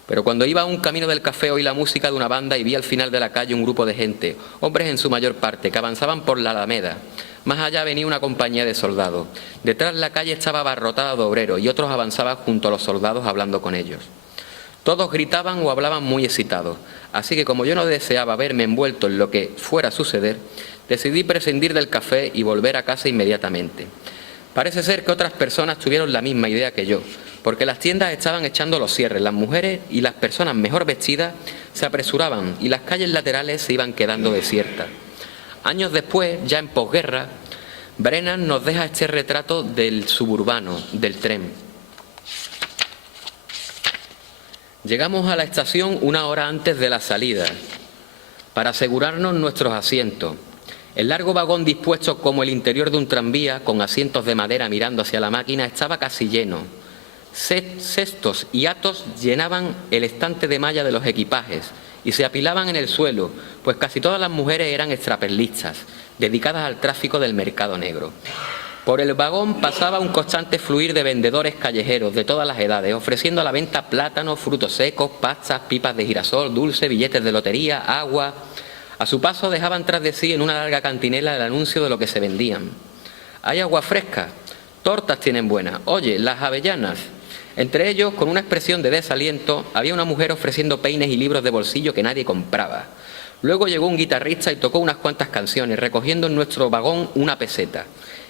Pero cuando iba a un camino del café oí la música de una banda y vi al final de la calle un grupo de gente, hombres en su mayor parte, que avanzaban por la Alameda. Más allá venía una compañía de soldados. Detrás la calle estaba abarrotada de obreros y otros avanzaban junto a los soldados hablando con ellos. Todos gritaban o hablaban muy excitados, así que como yo no deseaba verme envuelto en lo que fuera a suceder, decidí prescindir del café y volver a casa inmediatamente. Parece ser que otras personas tuvieron la misma idea que yo, porque las tiendas estaban echando los cierres, las mujeres y las personas mejor vestidas se apresuraban y las calles laterales se iban quedando desiertas. Años después, ya en posguerra, Brennan nos deja este retrato del suburbano, del tren. Llegamos a la estación una hora antes de la salida para asegurarnos nuestros asientos. El largo vagón, dispuesto como el interior de un tranvía, con asientos de madera mirando hacia la máquina, estaba casi lleno. Cestos y atos llenaban el estante de malla de los equipajes y se apilaban en el suelo, pues casi todas las mujeres eran extraperlistas, dedicadas al tráfico del mercado negro. Por el vagón pasaba un constante fluir de vendedores callejeros de todas las edades, ofreciendo a la venta plátanos, frutos secos, pastas, pipas de girasol, dulce, billetes de lotería, agua. A su paso dejaban tras de sí en una larga cantinela el anuncio de lo que se vendían. Hay agua fresca, tortas tienen buenas, oye, las avellanas. Entre ellos, con una expresión de desaliento, había una mujer ofreciendo peines y libros de bolsillo que nadie compraba. Luego llegó un guitarrista y tocó unas cuantas canciones, recogiendo en nuestro vagón una peseta.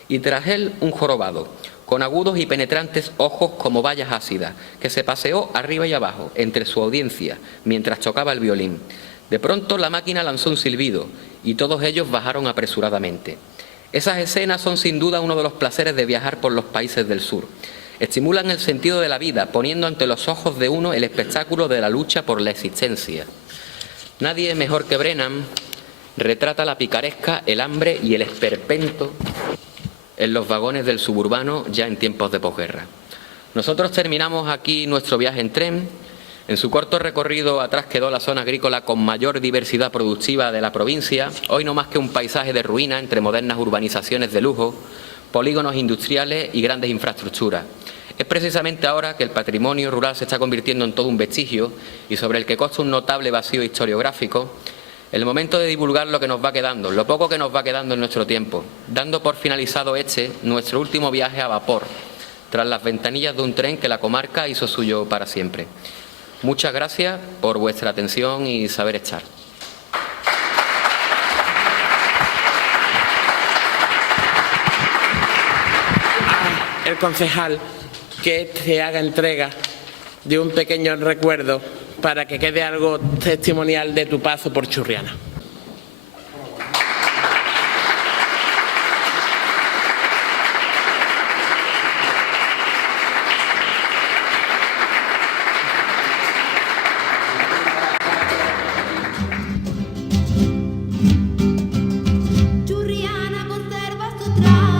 Y tras él un jorobado, con agudos y penetrantes ojos como vallas ácidas, que se paseó arriba y abajo, entre su audiencia, mientras tocaba el violín. De pronto la máquina lanzó un silbido, y todos ellos bajaron apresuradamente. Esas escenas son sin duda uno de los placeres de viajar por los países del sur. Estimulan el sentido de la vida, poniendo ante los ojos de uno el espectáculo de la lucha por la existencia. Nadie mejor que Brennan retrata la picaresca, el hambre y el esperpento en los vagones del suburbano ya en tiempos de posguerra. Nosotros terminamos aquí nuestro viaje en tren. En su corto recorrido atrás quedó la zona agrícola con mayor diversidad productiva de la provincia, hoy no más que un paisaje de ruina entre modernas urbanizaciones de lujo, polígonos industriales y grandes infraestructuras. Es precisamente ahora que el patrimonio rural se está convirtiendo en todo un vestigio y sobre el que consta un notable vacío historiográfico, el momento de divulgar lo que nos va quedando, lo poco que nos va quedando en nuestro tiempo, dando por finalizado nuestro último viaje a vapor, tras las ventanillas de un tren que la comarca hizo suyo para siempre. Muchas gracias por vuestra atención y saber estar. El concejal que se haga entrega de un pequeño recuerdo para que quede algo testimonial de tu paso por Churriana. Churriana conserva su traje.